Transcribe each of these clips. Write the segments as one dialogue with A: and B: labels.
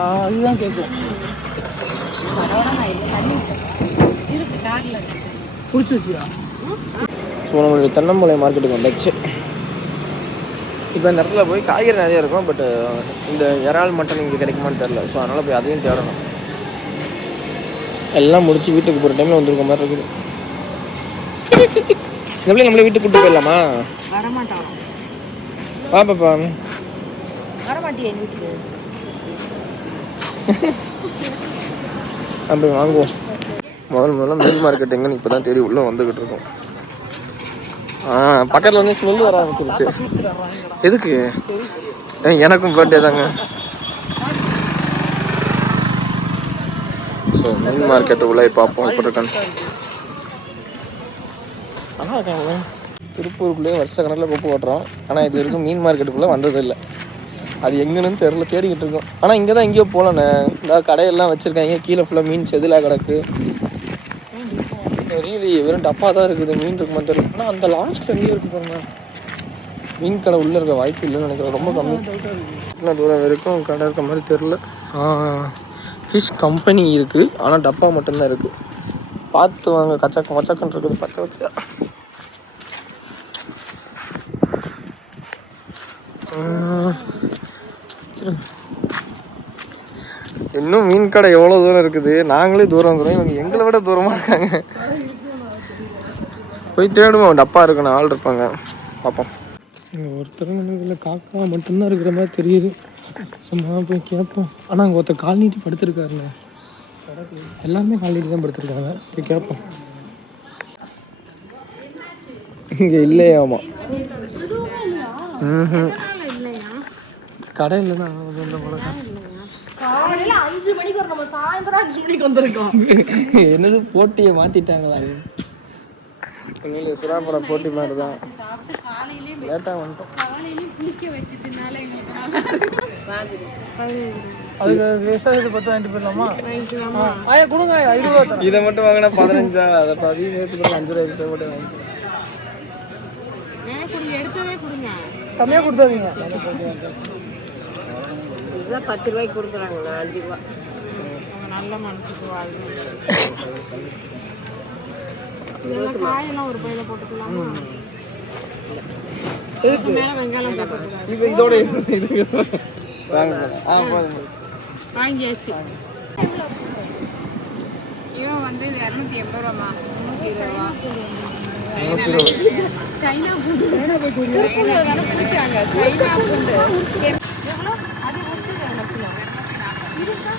A: அதுதான் கேட்கும் பிடிச்சி வச்சியா?
B: ஸோ நம்மளுடைய தென்னம்பளை மார்க்கெட்டுக்கு வந்தாச்சு. இப்போ இந்த இடத்துல போய் காய்கறி நிறைய இருக்கும் பட் இந்த இறால் மட்டன் இங்கே கிடைக்குமான்னு தெரில ஸோ அதனால் போய் அதையும் தேடணும். எல்லாம் முடிச்சு வீட்டுக்கு போகிற டைமில் வந்திருக்க மாதிரி இருக்குது. பிள்ளை நம்மளே வீட்டுக்கு கூப்பிட்டு போயிடலாமா? வா பாப்பா.
C: வரமாட்டியே வீட்டுக்கு?
B: நம்ம வாங்குவோம். முதல் முதல்ல மீன் மார்க்கெட் எங்கன்னு இப்போ தான் தேடி உள்ளே வந்துக்கிட்டு இருக்கோம். ஆ பக்கத்தில் வந்து ஸ்மெல் வர ஆரம்பிச்சிருச்சு. எதுக்கு? எனக்கும் பர்த்டே தாங்க. ஸோ மீன் மார்க்கெட்டு உள்ளே பார்ப்போம் எப்படி இருக்கான்னு. நல்லா இருக்காங்க. திருப்பூருக்குள்ளேயே வருஷ கணக்கில் குப்பை ஓட்டுறோம். ஆனால் இது வரைக்கும் மீன் மார்க்கெட்டுக்குள்ளே வந்ததில்லை அது எங்கன்னு தெரில தேடிக்கிட்டு இருக்கோம். ஆனால் இங்கே தான் எங்கேயோ போகலண்ணே இந்த கடையெல்லாம் வச்சுருக்காங்க. கீழே ஃபுல்லாக மீன் செதிலாக கிடக்கு. ரீலி வெறும் டப்பா தான் இருக்குது. மீன் இருக்குமா தெரியல. ஆனால் அந்த லாஸ்ட்டில் எங்கேயோ இருக்கு பாருங்க. மீன் கடை உள்ளே இருக்க வாய்ப்பு இல்லைன்னு நினைக்கிறேன். ரொம்ப கம்மி. இன்னும் தூரம் வரைக்கும் கடை இருக்க மாதிரி தெரில ஃபிஷ் கம்பெனி இருக்குது ஆனால் டப்பா மட்டும்தான் இருக்குது பார்த்து வாங்க. கச்சக்க மச்சக்கன் இருக்குது. பச்சை வச்சா வச்சிருங்க. இன்னும் மீன் கடை எவ்வளோ தூரம் இருக்குது? நாங்களே தூரம் தூரம். இவங்க எங்களை விட தூரமாக இருக்காங்க. போய் தேடுவோம். டப்பா இருக்கணும் ஆள் இருப்பாங்க. பார்ப்போம் இங்கே ஒருத்தர் இதில் காக்கா மட்டும்தான் இருக்கிற மாதிரி தெரியுது. சும்மா போய் கேட்போம். ஆனால் அங்கே ஒருத்தர் கால் நீட்டி படுத்திருக்காருண்ணே எல்லாருமே கால் நீட்டி தான் படுத்திருக்காங்க. போய் கேட்போம். இங்கே இல்லையாமா ம் கடை இல்லைன்னா இந்த போல
C: காலையில அஞ்சு மணிக்கு வரும். நம்ம சாயந்தரம் அஞ்சு மணிக்கு வந்திருக்கோம்.
B: என்னது போட்டியை மாத்திட்டாங்களா இது? உண்மையிலே சுறாபுரம் போட்டி மாதிரி தான்
C: சாப்பிட்டு காலையிலேயே
B: லேட்டாக வந்துட்டோம்.
A: அதுக்கு விவசாயத்தை பத்து வாங்கிட்டு போயிடலாமா? ஆயா கொடுங்க ஆயா ஐநூறு ரூபா தரேன்.
B: இதை மட்டும் வாங்கினா பதினஞ்சா? அதை பாதி நேற்று மட்டும் அஞ்சு ரூபாய்க்கு போட்டு வாங்கிக்கலாம்
A: கம்மியாக கொடுத்தாதீங்க
C: இதுதான் பத்து ரூபாய்க்கு கொடுக்குறாங்களா அஞ்சு ரூபா. அவங்க நல்ல மனசுக்கு இதெல்லாம் காயெல்லாம் ஒரு பையில போட்டுக்கலாமா? வெங்காயம்
B: இதோட இது வாங்க ஆ போதும்.
C: வாங்கியாச்சு. இவன் வந்து இரநூத்தி எண்பது ரூபாமா முந்நூற்றி இருபது ரூபா. சைனா பூண்டு சைனா தானே பிடிச்சாங்க சைனா பூண்டு. எவ்வளோ அது வந்து எவ்வளோ கிலோ இருக்கா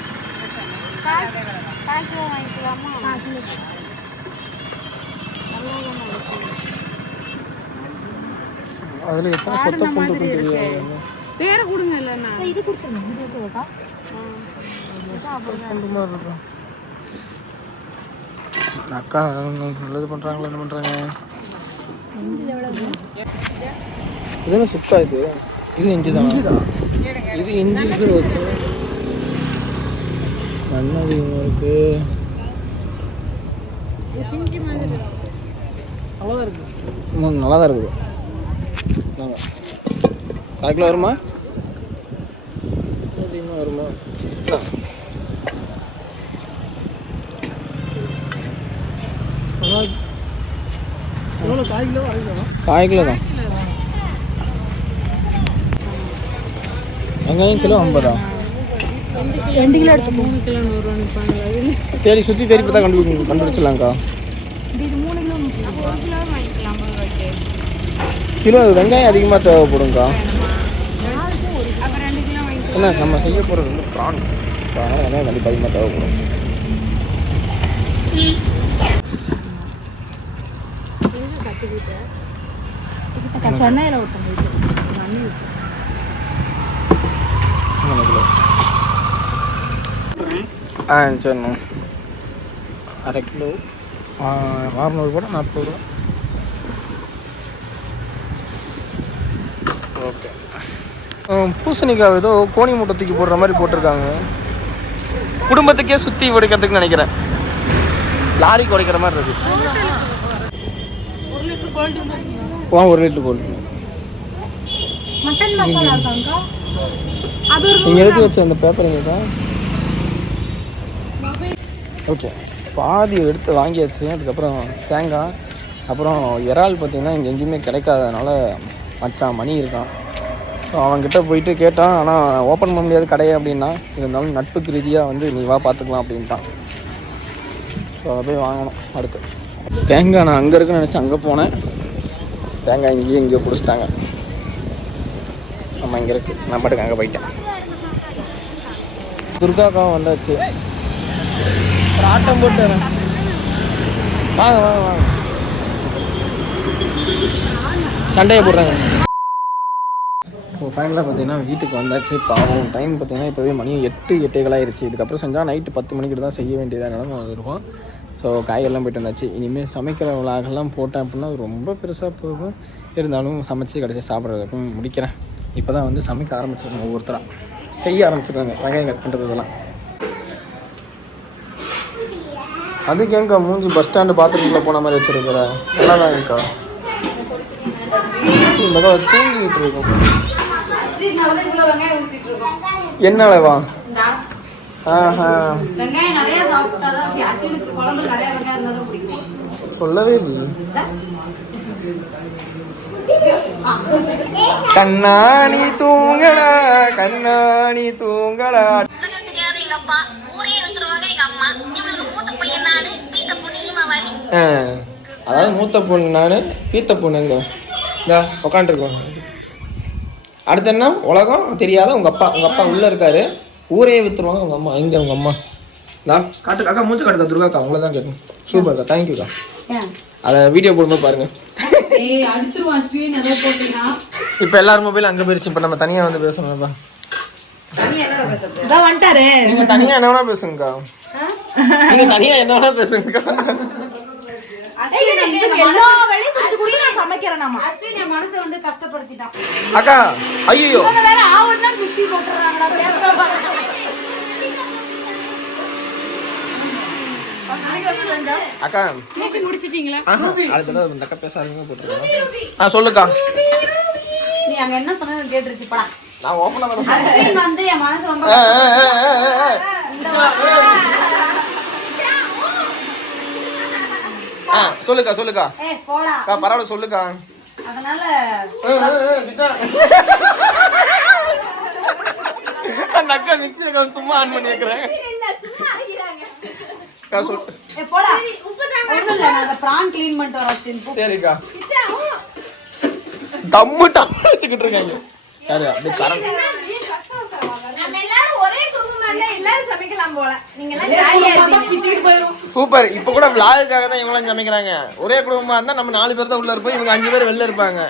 C: வாங்கிக்கலாமா
B: அதில் எத்தனை சொத்த பூண்டு தெரியாது
C: வேற கொடுங்க இல்லைன்னா இது கொடுத்துருங்க இது
B: பூண்டு மாதிரி இருக்கும் அக்கா நல்லது பண்ணுறாங்களா என்ன பண்ணுறாங்க இது என்ன சுக்கா இது? இது இஞ்சி தான் இது இஞ்சி இது ஓகே அதிகமாக இருக்கு.
C: பிஞ்சு
B: நல்லா தான் இருக்குது. நாங்கள் கால் கிலோ வருமா? அதிகமாக வருமா? இந்தா.
A: கால் கிலோ
B: தான். வெங்காயம் கிலோ ஐம்பதா?
C: ரெண்டு கிலோ எடுத்து மூணு கிலோ நூறுரூவா நிற்பாங்களா
B: தேடி சுற்றி தேடி பார்த்தா கண்டுபிடி கண்டுபிடிச்சிடலாங்க்கா
C: இது மூணு கிலோ ஒரு கிலோ வாங்கிக்கலாம்
B: கிலோ வெங்காயம் அதிகமாக தேவைப்படும்க்கா.
C: வாங்கிக்கலாம்
B: என்ன நம்ம செய்ய போகிறது வந்து ப்ரான் அதனால் வெங்காயம் கண்டிப்பாக அதிகமாக தேவைப்படும்.
C: சென்னையில் ஒருத்தவங்க இருக்கு அண்ணி இருக்கு
B: மூணு கிலோ ஆ சரிண்ணா. அரை கிலோ. அறநூறு கூட நாற்பது ரூபா ஓகே. பூசணிக்காய் ஏதோ கோணி மூட்டை தூக்கி போடுற மாதிரி போட்டிருக்காங்க. குடும்பத்துக்கே சுற்றி உடைக்கிறதுக்கு நினைக்கிறேன். லாரிக்கு உடைக்கிற மாதிரி இருக்கு. வா ஒரு லிட்டர் கோல்டு நீங்கள் எழுதி வச்ச அந்த பேப்பர் எங்கக்கா ஓகே. பாதி எடுத்து வாங்கியாச்சு. அதுக்கப்புறம் தேங்காய் அப்புறம் இறால் பார்த்திங்கன்னா இங்கே எங்கேயுமே கிடைக்காதனால மச்சான் மணி இருக்கான். ஸோ அவன்கிட்ட போயிட்டு கேட்டான். ஆனால் ஓப்பன் பண்ண முடியாது கடையை அப்படின்னா இருந்தாலும் நட்புக்கு ரீதியாக வந்து நீ வா பார்த்துக்கலாம் அப்படின்ட்டான். ஸோ அதை போய் வாங்கணும் அடுத்து. தேங்காய் நான் அங்கே இருக்குன்னு நினச்சி அங்கே போனேன். தேங்காய் இங்கேயும் இங்கேயோ பிடிச்சிட்டாங்க. ஆமாம் இங்கே இருக்குது நான் பாட்டுக்கு அங்கே போயிட்டேன். துர்காக்காவும் வந்தாச்சு. ஆட்டம் போட்டு வாங்க வாங்க வாங்க. சண்டையை போடுறாங்க. ஸோ ஃபைனலாக பார்த்தீங்கன்னா வீட்டுக்கு வந்தாச்சு. பாவம் டைம் பார்த்தீங்கன்னா இப்போவே மணி எட்டு எட்டேகள் ஆயிடுச்சு இதுக்கப்புறம் செஞ்சால் நைட்டு பத்து மணிக்கு தான் செய்ய வேண்டியதாக நிலம வந்துருக்கும் ஸோ காய்கறிலாம் போயிட்டு வந்தாச்சு. இனிமேல் சமைக்கிற விழாக்கெல்லாம் போட்டேன் அப்படின்னா ரொம்ப பெருசாக போகும். இருந்தாலும் சமைச்சு கடைசி சாப்பிட்றதுக்கும் முடிக்கிறேன். இப்போ தான் வந்து சமைக்க ஆரம்பிச்சிருக்கோம் ஒவ்வொருத்தராக செய்ய ஆரம்பிச்சிருக்காங்க வெங்காயம் கட் பண்ணுறது இதெல்லாம் அதுக்கு எங்க மூஞ்சி பஸ் ஸ்டாண்டு பாத்ரூம்ல போன மாதிரி வச்சிருக்கிற? நல்லா தான் இருக்கா? இந்த தூங்கிட்டு இருக்கும்.
D: இருக்கோம்
B: என்ன அளவா ஆஹா. சொல்லவே இல்லையே. கண்ணாணி தூங்கடா கண்ணாணி தூங்கடா
E: உலகம் தெரியாத எங்க அப்பா ஊரே இருக்கிறவங்க எங்க அம்மா இவனுக்கு மூத்த பையன் நானு வீட்ட புண்ணியமா வரி
B: ஆ, அதாவது மூத்த பொண்ணு நான் பீத்த பொண்ணு எங்க இந்தா உக்காண்டிருக்கோம் அடுத்து என்ன? உலகம் தெரியாத உங்க அப்பா. உங்க அப்பா உள்ள இருக்காரு. ஊரே வித்துருவாங்க உங்க அம்மா. எங்க உங்க அம்மா. நான் காட்டு அக்கா மூச்சு காட்டுக்கா துர்காக்கா உங்களை தான் கேட்கும் சூப்பர்க்கா தேங்க்யூக்கா அதை வீடியோ போடும்போது பாருங்க.
D: ஏய் அடிச்சிருவான் அஸ்வின் ஏதோ போட்டீங்கன்னா
B: இப்போ எல்லார் மொபைல் அங்கே போயிருச்சு. இப்போ நம்ம தனியாக வந்து பேசணும்ப்பா
D: நீ என்னோட பேசுறது?
A: இதான் வந்துட்டாரு.
B: நீங்கள் தனியாக என்ன வேணா பேசுங்கக்கா. நீங்கள் தனியாக என்ன வேணா பேசுங்கக்கா. அக்கா ஐயோ அக்கா.
D: முடிச்சிட்டீங்களா?
B: அடுத்த தடவை இந்த அக்கா பேசாதீங்க போட்டுருக்கேன் ஆ சொல்லுக்கா.
D: நீ அங்க என்ன சொன்னது கேட்டுருச்சு படா.
B: நான்
D: அஸ்வின் வந்து என் மனசு ரொம்ப
B: ஆ, சொல்லுக்கா சொல்லுக்கா. அக்கா பரவாயில்ல சொல்லுக்கா.
D: அதனால
B: மிக்ஸி அக்கா சும்மா ஆன் பண்ணி வைக்கிறேன். சரிக்கா. தம்மு டம்மு வச்சுக்கிட்டு இருக்காங்க. சரி அப்படி கரம்
E: நம்ம எல்லாரும் ஒரே குடும்பமா இருந்தா எல்லாரும் சமைக்கலாம் போல. நீங்க எல்லாம்
D: ஜாலியா இருப்பீங்க. பிச்சுக்கிட்டு போயிரும்.
B: சூப்பர் இப்போ கூட விளாகுக்காக தான் இவங்களாம் சமைக்கிறாங்க. ஒரே குடும்பமா இருந்தா நம்ம நாலு பேர் தான் உள்ள இருப்போம். இவங்க அஞ்சு பேர் வெளில இருப்பாங்க.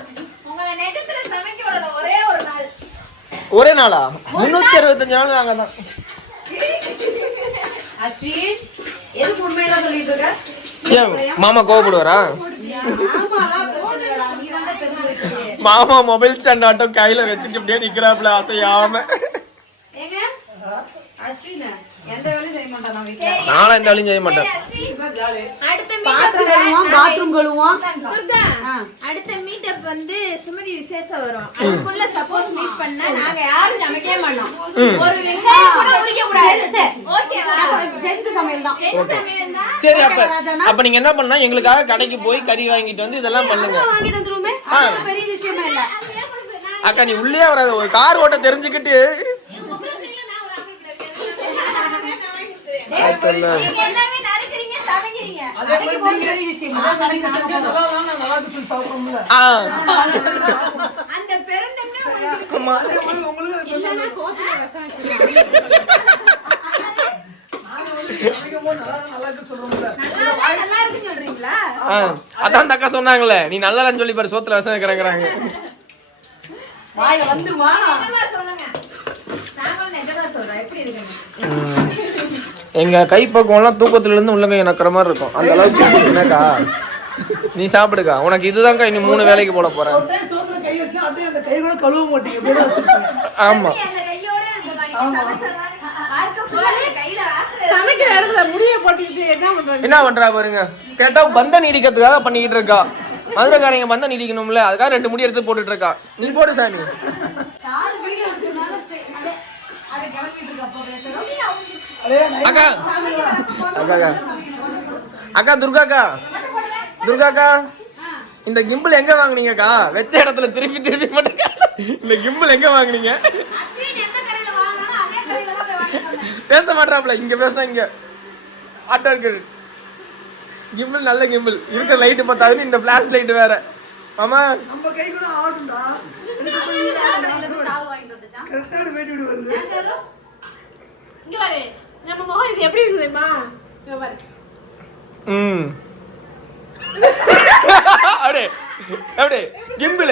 E: ஒரே நாள்.
B: முன்னூத்தி அறுபத்தஞ்சு நாள் நாங்க தான். மாமா கோவப்படுவாரா? மாமா மொபைல் ஸ்டாண்ட் ஆட்டம் கையில வச்சுட்டு இப்படியே நிக்கிறாப்ல அசையாம.
D: எந்த வேலையும் செய்ய மாட்டான் நான் வீட்டுல
B: நானும் எந்த வேலையும் செய்ய மாட்டேன்.
E: அடுத்த
D: பாத்திரம் கழுவான் பாத்ரூம் கழுவான்
E: துர்கா. அடுத்த மீட்டப் வந்து சுமதி விசேஷம் வரும். அதுக்குள்ள சப்போஸ் மீட் பண்ணா நாங்க யாரும் சமைக்கவே மாட்டோம். ஒரு வெங்காயம் கூட உரிக்க கூடாது ஓகேவா
D: ஜென்ஸ் சமையல் தான்.
E: சமையல் தான்
B: சரி அப்ப அப்ப நீங்க என்ன பண்ணா எங்களுக்காக கடைக்கு போய் கறி வாங்கிட்டு வந்து இதெல்லாம் பண்ணுங்க.
D: வாங்கிட்டு வந்துருமே பெரிய விஷயமே இல்ல.
B: அக்கா நீ உள்ளே வராத. ஒரு கார் ஓட்ட தெரிஞ்சுக்கிட்டு ஆத்தல்ல.
E: நீங்க எல்லாமே நறுக்குறீங்க சமைக்கிறீங்க
D: கடைக்கு போறது பெரிய விஷயம்
B: ஆ
E: அந்த பெருந்தன்மை உங்களுக்கு
A: உங்களுக்கு
D: இல்லைன்னா சோத்துல விஷம் வச்சிருக்காங்க.
A: நல்லா இருக்கு சொல்றோம்ல
E: நல்லா நல்லா இருக்குன்னு சொல்றீங்களா
B: ஆ, அதான் அந்த அக்கா சொன்னாங்களே நீ நல்லா சொல்லி பாரு சோத்துல விஷம் வைக்கிறாங்கிறாங்க.
D: வாயில வந்துருமா?
E: சொல்லுங்க. நாங்களும் நிஜமா சொல்றோம் எப்படி இருக்குன்னு
B: எங்க கைப்பக்குவம்லாம் தூக்கத்துல இருந்து உள்ளங்க நக்கிற மாதிரி இருக்கும். அந்த அளவுக்கு என்னக்கா? நீ சாப்பிடுக்கா. உனக்கு இதுதான்க்கா இனி மூணு வேலைக்கு போட போறேன்.
A: ஒரு டைம் சோத்துல கை வச்சுனா அப்படியே அந்த கை கூட கழுவ மாட்டீங்க. அப்படியே தான் வச்சிருப்பீங்க
B: ஆமா.
E: நீ அந்த கையோட இருக்குதா நீங்க சமைச்சதா பார்க்க ஃபுல்லா கையில வாசனை
A: சமைக்கிற இடத்துல முடிய போட்டுக்கிட்டு என்ன பண்றாங்க
B: என்ன பண்றா பாருங்க. கேட்டா பந்தம் நீடிக்கிறதுக்காக பண்ணிக்கிட்டு இருக்கா. மதுரைக்காரங்க பந்தம் நீடிக்கணும்ல. அதுக்காக ரெண்டு முடி எடுத்து போட்டுட்டு இருக்கா. நீ போடு சாமி. அக்கா அக்கா அக்கா அக்கா துர்காக்கா துர்காக்கா இந்த கிம்பிள் எங்க வாங்குனீங்கக்கா வச்ச இடத்துல திருப்பி திருப்பி மட்டும் இந்த கிம்பிள் எங்க வாங்குனீங்க? பேச மாட்டாப்ல இங்க பேசினா இங்க. ஆட்டோ இருக்கு. கிம்பிள் நல்ல கிம்பிள் இருக்கிற லைட்டு பார்த்தாதுன்னு இந்த பிளாஷ் லைட் வேற. மாமா.
A: நம்ம கை கூட ஆடும்டா கரெக்டான வேட்டி விடு வருது.
D: இங்க பாரு. நம்ம முகம் இது எப்படி இருக்கு தெரியுமா இங்க பாரு.
B: ம். அப்படியே அப்படியே கிம்பிள்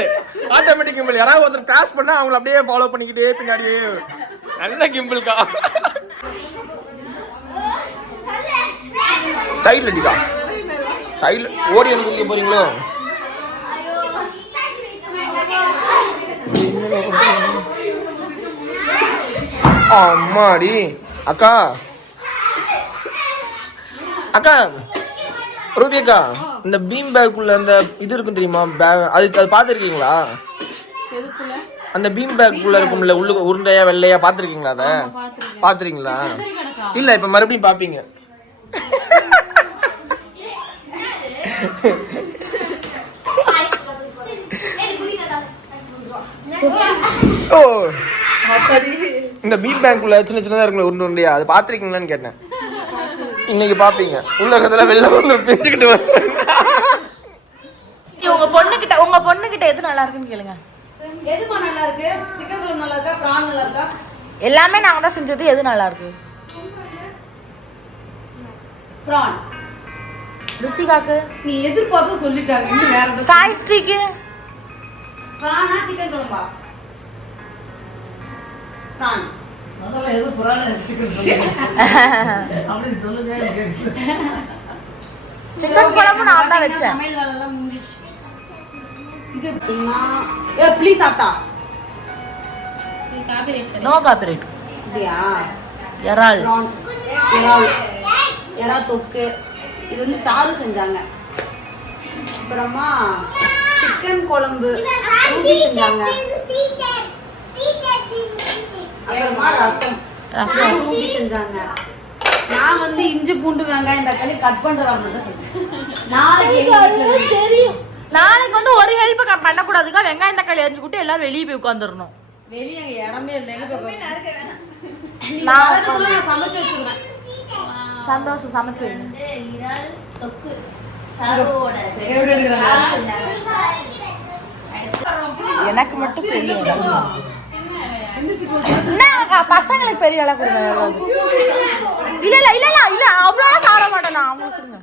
B: ஆட்டோமேட்டிக் கிம்பிள் யாராவது ஒருத்தர் கிராஸ் பண்ணா அவங்கள அப்படியே ஃபாலோ பண்ணிக்கிட்டே பின்னாடியே. நல்ல கிம்பிள்க்கா சைடில் அடிக்கா. சைடில் ஓடி வந்து குதிக்க போறீங்களோ? அம்மாடி. அக்கா. அக்கா ரூபி அக்கா இந்த பீம் பேக்குள்ள அந்த இது இருக்கும் தெரியுமா? பேக் அது அது பார்த்துருக்கீங்களா?
D: எதுக்குள்ள?
B: அந்த பீம் பேக்குள்ள இருக்கும்ல உள்ள உருண்டையா வெள்ளையா பார்த்துருக்கீங்களா அதை? பார்த்துருக்கீங்களா? இல்ல இப்ப மறுபடியும் பாப்பீங்க ஓ. இந்த பீம் பேங்க்குள்ள சின்ன சின்னதா இருக்குல்ல உருண்டை உருண்டையா? அது பார்த்துருக்கீங்களான்னு கேட்டேன். இன்னைக்கு பாப்பீங்க உள்ள இருக்கிறதுல வெளில வந்து பிஞ்சுக்கிட்டு வந்துருங்க
F: உங்க பொண்ணு கிட்ட உங்க பொண்ணு கிட்ட எது நல்லா இருக்குன்னு கேளுங்க.
D: எதுமா நல்லா இருக்கு? சிக்கன் குழம்பு நல்லா இருக்கா? பிரான் நல்லா இருக்கா?
F: எல்லாமே நாங்க தான் செஞ்சது. எது நல்லா இருக்கு?
D: பிரான்.
F: ருத்திகாக்கு.
D: நீ எதிர்பார்த்து சொல்லிட்டாங்க. இன்னும் வேற எதுவும்
F: சாய் ஸ்ரீக்கு
D: பிரானா சிக்கன் குழம்பா? பிரான்
A: அதெல்லாம் சொல்லுங்க
F: சிக்கன் குழம்பு நான் தான் வச்சேன்
D: சமையல் வேலை எல்லாம் முடிஞ்சிச்சு இது ப்ளீஸ் ஆத்தா
F: நோ காப்பிரைட்.
D: அப்படியா?
F: இறால்.
D: இறால். இறா தொக்கு. இது வந்து சாறு செஞ்சாங்க. அப்புறமா சிக்கன் குழம்பு. செஞ்சாங்க. ரசம்.
F: ரசம்.
D: செஞ்சாங்க. நான் வந்து இஞ்சி பூண்டு வெங்காயம் தக்காளி கட் பண்ற வேலை மட்டும் செஞ்சேன். நாளைக்கு தெரியும்.
F: நாளைக்கு வந்து ஒரு ஹெல்ப் பண்ணக்கூடாதுக்கா வெங்காயம் தக்காளி அரிஞ்சு கூட்டு எல்லாரும் வெளியே போய் உட்காந்துடணும்
D: வெளியே அங்க இடமே இல்லை. எங்க போய் நீங்க
F: நான்
D: வரதுக்குள்ள நான் சமைச்சு வச்சிருவேன்.
F: சந்தோஷம் சமைச்சு வைங்க. எனக்கு மட்டும் பெரிய என்னக்கா, பசங்களுக்கு பெரிய இலை கொடுங்க? இல்ல இல்ல இல்ல இல்ல இல்ல அவ்வளவு சாப்பிட மாட்டேன் நான் அவங்களுக்கு கொடுங்க.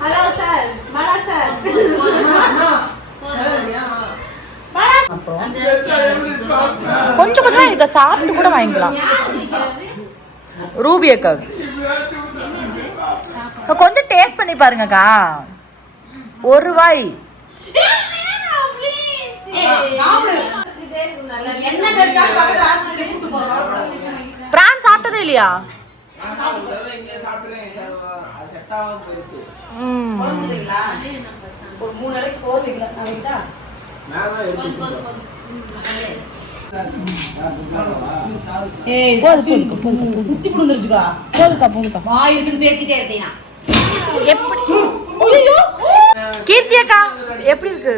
E: Hello sir. மலா சார்.
F: கொஞ்சம் கொஞ்சமா இதை சாப்பிட்டு கூட வாங்கிக்கலாம். ரூபி அக்கா. கொஞ்சம் டேஸ்ட் பண்ணி பாருங்கக்கா. ஒரு
D: போறோம்
F: பிரான் சாப்பிட்டதே இல்லையா?
D: ஒரு மூணு நாளைக்கு சோறு வைக்கிட்டா ஏய்
F: போதும், போதும்.
D: குத்தி புடுந்துருச்சுக்கா
F: போதுக்கா போதுக்கா
D: வாய் இருக்குன்னு பேசிட்டே இருந்தீங்க
F: எப்படி? ஐயோ கீர்த்தி அக்கா எப்படி இருக்கு?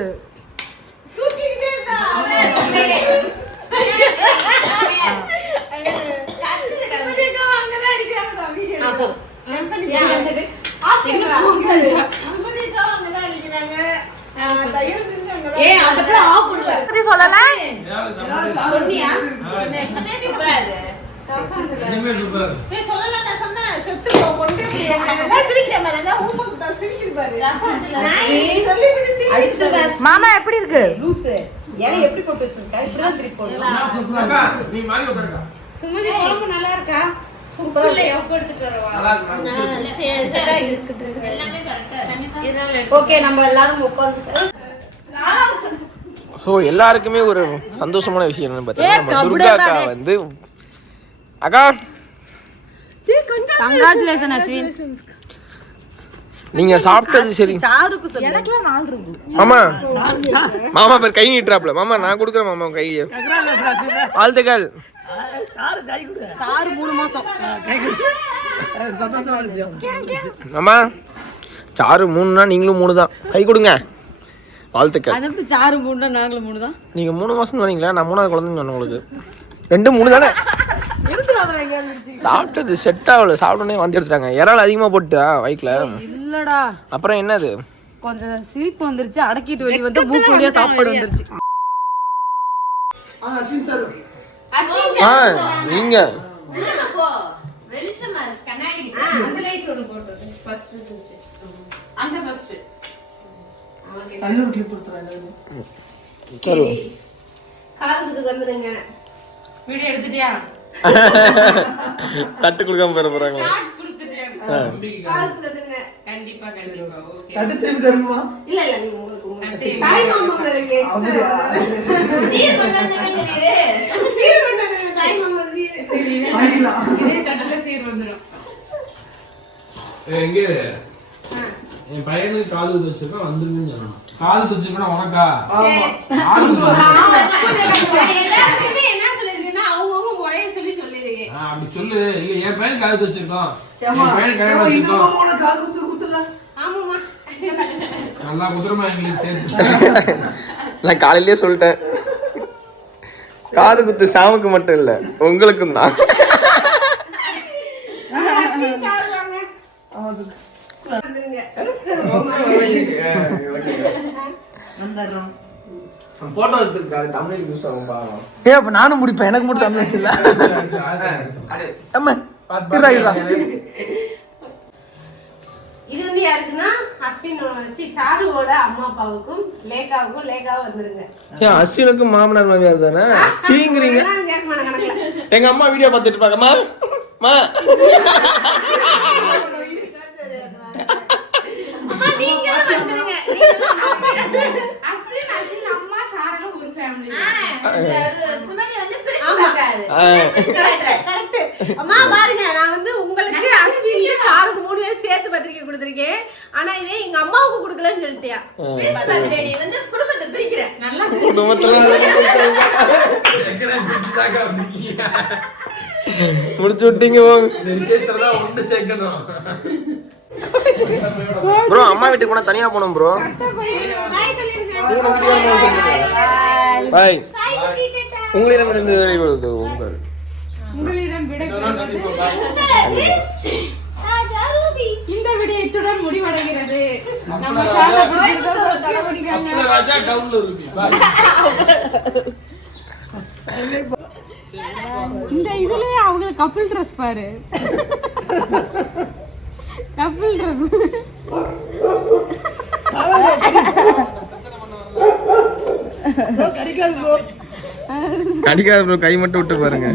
F: மாமா எப்படி இருக்கு?
D: லூசு. இலை எப்படி போட்டு வச்சிருக்கா? இப்படிதான் திருப்பி போடணும்.
B: நீ மாறி உட்காருக்கா?
D: சுமதி குழம்பு நல்லா இருக்கா? சூப்பரா எடுத்துட்டு வரவா? ஓகே நம்ம எல்லாரும் உட்காந்து
B: ஸோ எல்லாருக்குமே ஒரு சந்தோஷமான விஷயம் என்னன்னு பார்த்தீங்கன்னா துர்கா அக்கா வந்து அக்கா?
C: கங்க்ராச்சுலேஷன் அஸ்வின்
B: நீங்க சாப்பிட்டது சரி.
C: சாருக்கு சொல்லு.
F: எனக்குலாம் நாலு இருக்கு.
B: மாமா. மாமா பேர் கை நீட்டுறாப்ல மாமா நான் கொடுக்குறேன் மாமா வாழ்த்துக்கள்
A: கை கொடு
C: சாரு மூணு மாசம்.
A: கை கொடு. அது சந்தோஷமான விஷயம்.
B: மாமா சாரு மூணுனா நீங்களும் மூணு தான் கை கொடுங்க. வாழ்த்துக்கள்.
C: அது எப்படி சாரு மூணு நாங்களும் மூணு தான்
B: நீங்க மூணு மாசம் வரீங்களா நான் மூணாவது குழந்தைன்னு சொன்னேன் உங்களுக்கு. ரெண்டு மூணு தானே சாப்பிட்டது செட் ஆகல. சாப்பிட்டோன்னே வந்து எடுத்துட்டாங்க. இறால் அதிகமா போட்டா வயிற்றுல
C: இல்லடா.
B: அப்புறம் என்னது?
C: கொஞ்சம் சிரிப்பு வந்துருச்சு அடக்கிட்டு வெளியே வந்து மூக்கு வழியா சாப்பாடு வந்துருச்சு.
A: அஸ்வின் சார்.
B: ஆ நீங்க. சரி.
G: காதுக்கு வந்துருங்க
C: வீடியோ எடுத்துட்டியா?
B: தட்டு கொடுக்காம போயிட போறாங்க
G: காதுக்கு வந்துருங்க
C: கண்டிப்பா கண்டிப்பா. ஓகே.
A: தட்டு திரும்பி தருமா?
G: இல்ல இல்ல நீங்க உங்களுக்கு உங்களுக்கு தாய் மாமாக்கு இருக்கு
A: அப்படியா?
G: சீர் கொண்டு வந்தீங்கன்னு சொல்லிடு. சீர் கொண்டு வந்தீங்க, தாய் மாமாக்கு சீர்.
A: பண்ணிக்கலாம்
C: இதே தட்டல சீர் வந்துடும்
H: எங்க என் பையனுக்கு காது குத்து வச்சிருக்கோம் வந்துருன்னு சொல்லணும் காது வச்சிருக்கா உனக்கா?
G: எல்லாருக்குமே என்ன
H: அப்படி சொல்லு. இல்ல என் பையன் காது குத்து வச்சிருக்கோம்.
A: ஏம்மா,
H: என் பையன்
A: இந்த
H: வச்சிருக்கோம்.
A: காது குத்து குத்துல
G: ஆமாமா
H: நல்லா குதிரமா எங்களுக்கு சேர்த்து.
B: நான் காலையிலேயே சொல்லிட்டேன். காது குத்து சாமுக்கு மட்டும் இல்ல உங்களுக்கும் தான்
G: வந்துருங்க
B: போட்டோ எடுத்துருக்காரு தமிழ் யூஸ் ஆகும் பாவம்
A: ஏ அப்ப நானும் முடிப்பேன். எனக்கு மட்டும் தமிழ் வச்சுல. அம்மா இருடா இருடா
G: இது வந்து யாருக்குன்னா அஸ்வின் வச்சு சாருவோட அம்மா அப்பாவுக்கும் லேகாவுக்கும் லேகாவும் வந்துருங்க.
B: ஏன் அஸ்வினுக்கு மாமனார் மாமியார் தானே? சீங்கிறீங்க எங்க அம்மா வீடியோ பார்த்துட்டு இருப்பாங்கம்மா மா
G: நீங்க வந்துருங்க நீங்கெல்லாம் அஸ்வின் அஸ்வின் அம்மா சாருல ஒரு ஃபேமிலி சுமதி வந்து பிரிச்சு பார்க்காது கரெக்ட் அம்மா பாருங்க நான் வந்து உங்களுக்கு அஸ்வின் சாருக்கு மூணு பேரும் சேர்த்து பத்திரிக்கை கொடுத்திருக்கேன். ஆனா இவன் எங்க அம்மாவுக்கு கொடுக்கலன்னு சொல்லிட்டியா? நீ வந்து குடும்பத்தை பிரிக்கிற. நல்லா
B: குடும்பத்துல முடிச்சு விட்டீங்க
H: ஒன்று சேர்க்கணும்.
B: ப்ரோ அம்மா வீட்டுக்கு போனா தனியா போகணும் ப்ரோ.
G: பாய்
B: உங்களிடமிருந்து விடைபெறுவது உங்கள்
C: இந்த விடயத்துடன் முடிவடைகிறது. நம்ம
H: ராஜா டவுன்ல
C: இந்த இதுலயே அவங்க கப்பிள் ட்ரெஸ் பாரு. கப்பிள் ட்ரெஸ்
A: கிடைக்காது
B: அடிக்காத ப்ரோ கை மட்டும் விட்டு பாருங்க.